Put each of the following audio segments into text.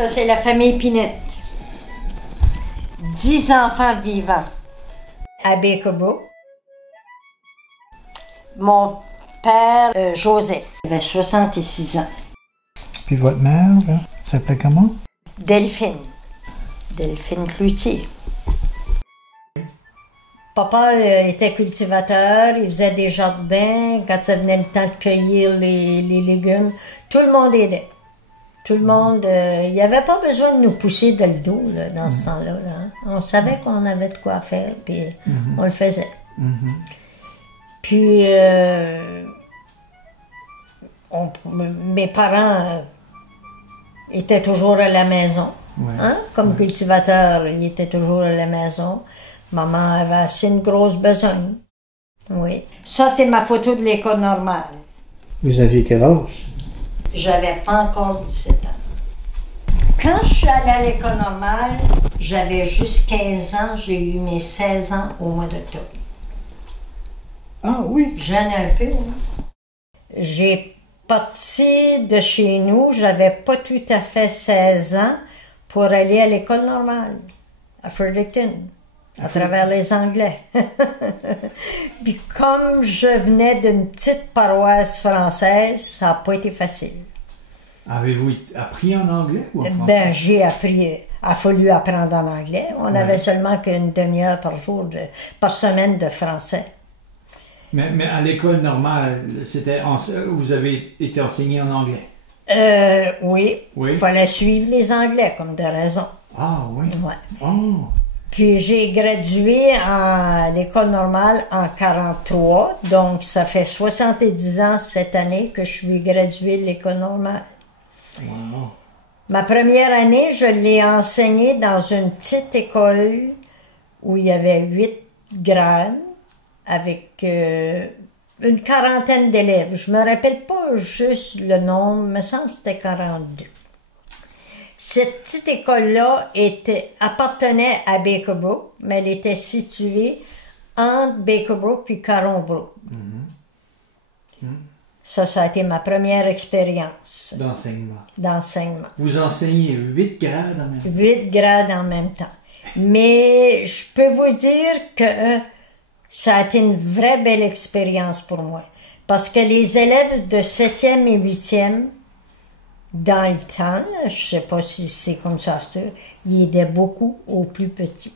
Ça, c'est la famille Pinette. 10 enfants vivants à Baker-Brook. Mon père, Joseph, avait 66 ans. Puis votre mère, là, s'appelait comment? Delphine. Delphine Cloutier. Papa était cultivateur, il faisait des jardins. Quand ça venait le temps de cueillir les légumes, tout le monde aidait. Tout le monde, il n'y avait pas besoin de nous pousser dans le dos là, dans ce temps-là. Hein. On savait qu'on avait de quoi faire, puis on le faisait. Puis, mes parents étaient toujours à la maison. Hein? Comme cultivateur, ils étaient toujours à la maison. Maman avait assez une grosse besogne. Oui. Ça, c'est ma photo de l'école normale. Vous aviez quel âge? J'avais pas encore 17 ans. Quand je suis allée à l'école normale, j'avais juste 15 ans. J'ai eu mes 16 ans au mois d'octobre. Ah oui? Jeune un peu. Hein? J'ai parti de chez nous, j'avais pas tout à fait 16 ans pour aller à l'école normale, à Fredericton, à travers les Anglais. Puis comme je venais d'une petite paroisse française, ça n'a pas été facile. Avez-vous appris en anglais ou en français? Ben, j'ai appris. Il a fallu apprendre en anglais. On avait seulement qu'une demi-heure par jour, par semaine de français. Mais à l'école normale, vous avez été enseigné en anglais? Oui. Il fallait suivre les Anglais, comme de raison. Ah oui? Ouais. Oh. Puis j'ai gradué à l'école normale en 43, donc ça fait 70 ans cette année que je suis graduée de l'école normale. Wow. Ma première année, je l'ai enseignée dans une petite école où il y avait 8 grades avec une quarantaine d'élèves. Je me rappelle pas juste le nombre, il me semble que c'était 42. Cette petite école-là appartenait à Baker-Brook, mais elle était située entre Baker-Brook et Caron-Brook. Ça a été ma première expérience. D'enseignement. Vous enseignez 8 grades en même temps? 8 grades en même temps. Mais je peux vous dire que ça a été une vraie belle expérience pour moi. Parce que les élèves de 7e et 8e, dans le temps, là, je ne sais pas si c'est comme ça, ils aidaient beaucoup aux plus petits.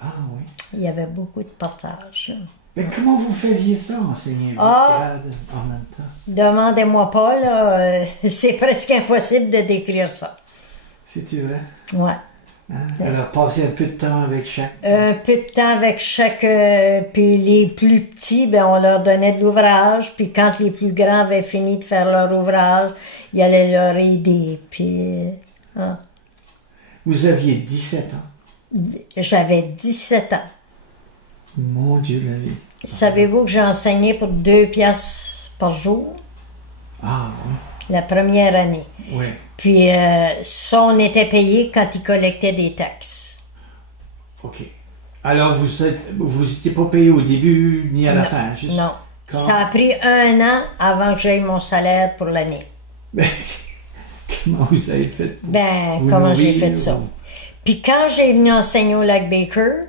Ah oui? Il y avait beaucoup de partage. Mais comment vous faisiez ça, enseigner 8 grades en même temps? Demandez-moi pas, là, c'est presque impossible de décrire ça. C'est-tu vrai? Ouais. Hein? Alors, passer un peu de temps avec chaque... Un peu de temps avec chaque... puis les plus petits, ben, on leur donnait de l'ouvrage. Puis quand les plus grands avaient fini de faire leur ouvrage, ils allaient leur aider. Puis... Hein. Vous aviez 17 ans? J'avais 17 ans. Mon Dieu de la vie. Savez-vous que j'ai enseigné pour 2 piastres par jour? Ah oui? La première année. Oui. Puis ça, on était payé quand ils collectaient des taxes. OK. Alors, vous n'étiez pas payé au début ni à la fin? Juste non. Quand... Ça a pris 1 an avant que j'aie mon salaire pour l'année. Ben, comment vous avez fait? Ben, comment j'ai fait ça? Puis quand j'ai venu enseigner au Lac-Baker,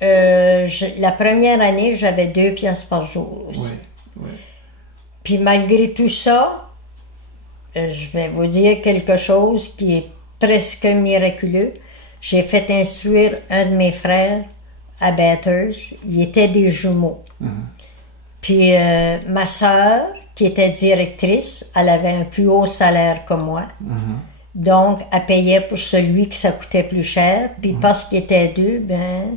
la première année, j'avais 2 piastres par jour aussi. Oui. Puis malgré tout ça, je vais vous dire quelque chose qui est presque miraculeux. J'ai fait instruire un de mes frères à Bathurst. Ils étaient des jumeaux. Puis ma sœur, qui était directrice, elle avait un plus haut salaire que moi. Donc, elle payait pour celui qui ça coûtait plus cher. Puis parce qu'ils étaient 2, ben,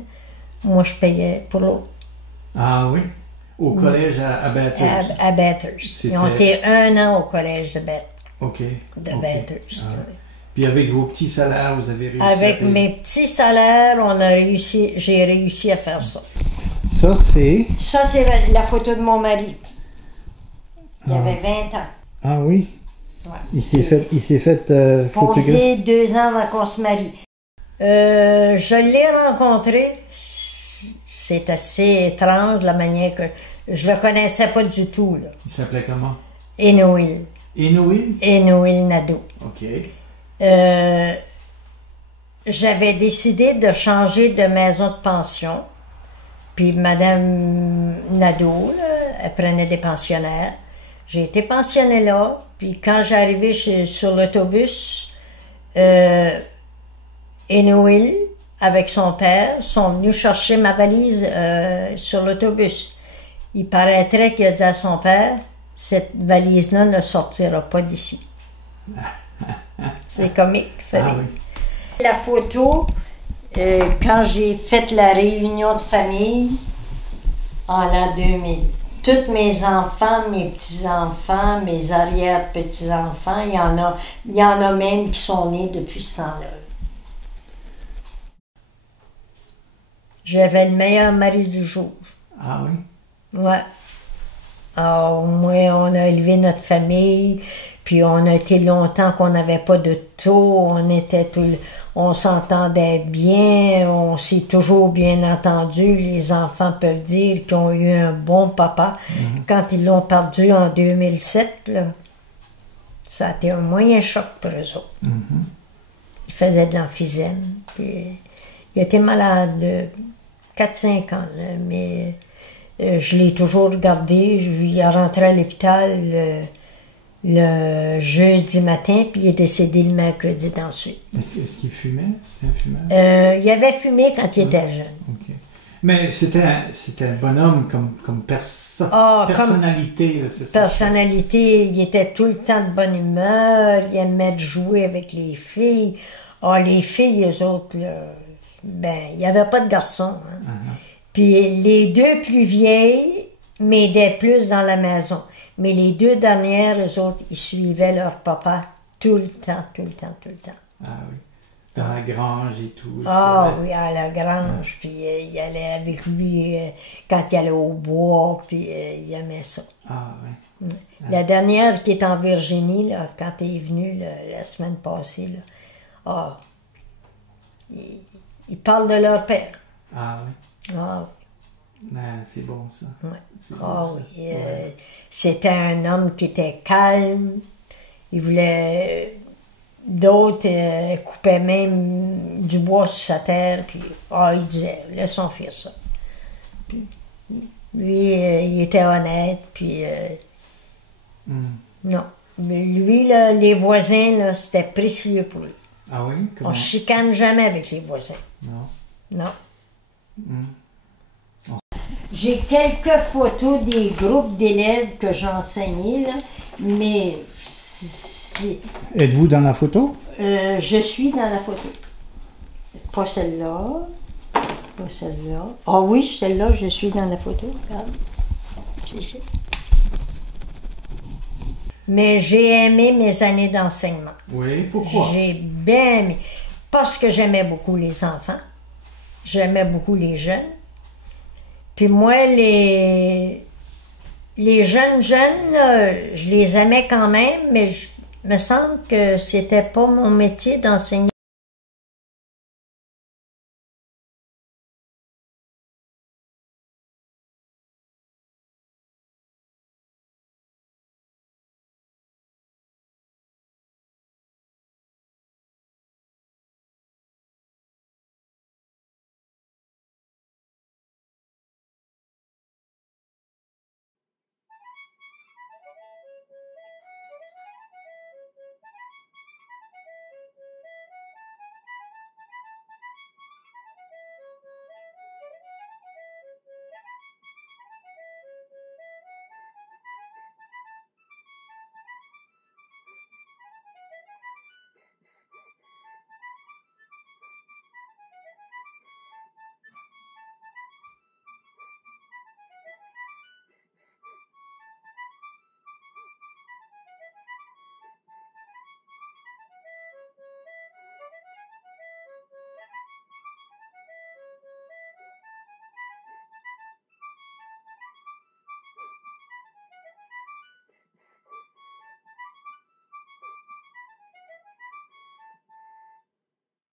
moi, je payais pour l'autre. Ah oui? Au collège à Bathurst? À Bathurst. Ils ont été 1 an au collège de Bathurst. OK. Bathurst. Ah. Puis avec vos petits salaires, vous avez réussi avec mes petits salaires, j'ai réussi à faire ça. Ça, c'est... Ça, c'est la photo de mon mari. Il avait 20 ans. Ah oui? Ouais. Il s'est fait posé 2 ans avant qu'on se marie. Je l'ai rencontré. C'est assez étrange la manière que... Je le connaissais pas du tout, là. Il s'appelait comment? Énoïl. Énoïl? Énoïl Nadeau. OK. j'avais décidé de changer de maison de pension. Puis Madame Nadeau, là, elle prenait des pensionnaires. J'ai été pensionnée là. Puis quand j'arrivais sur l'autobus, Noël, avec son père, sont venus chercher ma valise sur l'autobus. Il paraîtrait qu'il a dit à son père, cette valise-là ne sortira pas d'ici. C'est comique, Ah oui. La photo, quand j'ai fait la réunion de famille en l'an 2000. Tous mes enfants, mes petits-enfants, mes arrière-petits-enfants, il y en a même qui sont nés depuis ce temps-là. J'avais le meilleur mari du jour. Ah oui? Ouais. Alors, moi, on a élevé notre famille, puis on a été longtemps qu'on n'avait pas de taux, on s'entendait bien, on s'est toujours bien entendu. Les enfants peuvent dire qu'ils ont eu un bon papa. Quand ils l'ont perdu en 2007, là, ça a été un moyen choc pour eux autres. Il faisait de l'emphysème, puis il était malade 4-5 ans, là, mais je l'ai toujours regardé. Il est rentré à l'hôpital le jeudi matin, puis il est décédé le mercredi d'ensuite. Est-ce qu'il fumait? C'était un fumeur? Il avait fumé quand il était jeune. Okay. Mais c'était un bonhomme comme personnalité. Là, personnalité, il était tout le temps de bonne humeur, il aimait de jouer avec les filles. Ah, les filles, les autres, là, ben, il n'y avait pas de garçons. Hein. Puis les deux plus vieilles m'aidaient plus dans la maison. Mais les deux dernières, eux autres, ils suivaient leur papa tout le temps. Ah oui. Dans la grange et tout. Ah oui, à la grange. Puis il allait avec lui quand il allait au bois, puis il aimait ça. Ah oui. La dernière qui est en Virginie, là, quand elle est venue la semaine passée, là, ils parlent de leur père. Ah oui. Ah oui. C'est bon ça. Ouais. Bon, oui. C'était un homme qui était calme. Il voulait. D'autres coupaient même du bois sur sa terre. Puis, il disait, laissons faire ça. Puis, lui, il était honnête. Puis, non. Mais lui, là, les voisins, là, c'était précieux pour lui. Ah oui? Comment? On chicane jamais avec les voisins. Non. J'ai quelques photos des groupes d'élèves que j'enseignais, là, mais êtes-vous dans la photo? Je suis dans la photo. Pas celle-là. Pas celle-là. Ah oui, celle-là, je suis dans la photo. Regarde. J'essaie. Mais j'ai aimé mes années d'enseignement. Oui, pourquoi? J'ai bien aimé. Parce que j'aimais beaucoup les enfants. J'aimais beaucoup les jeunes. Puis moi, les jeunes, là, je les aimais quand même, mais me semble que c'était pas mon métier d'enseigner.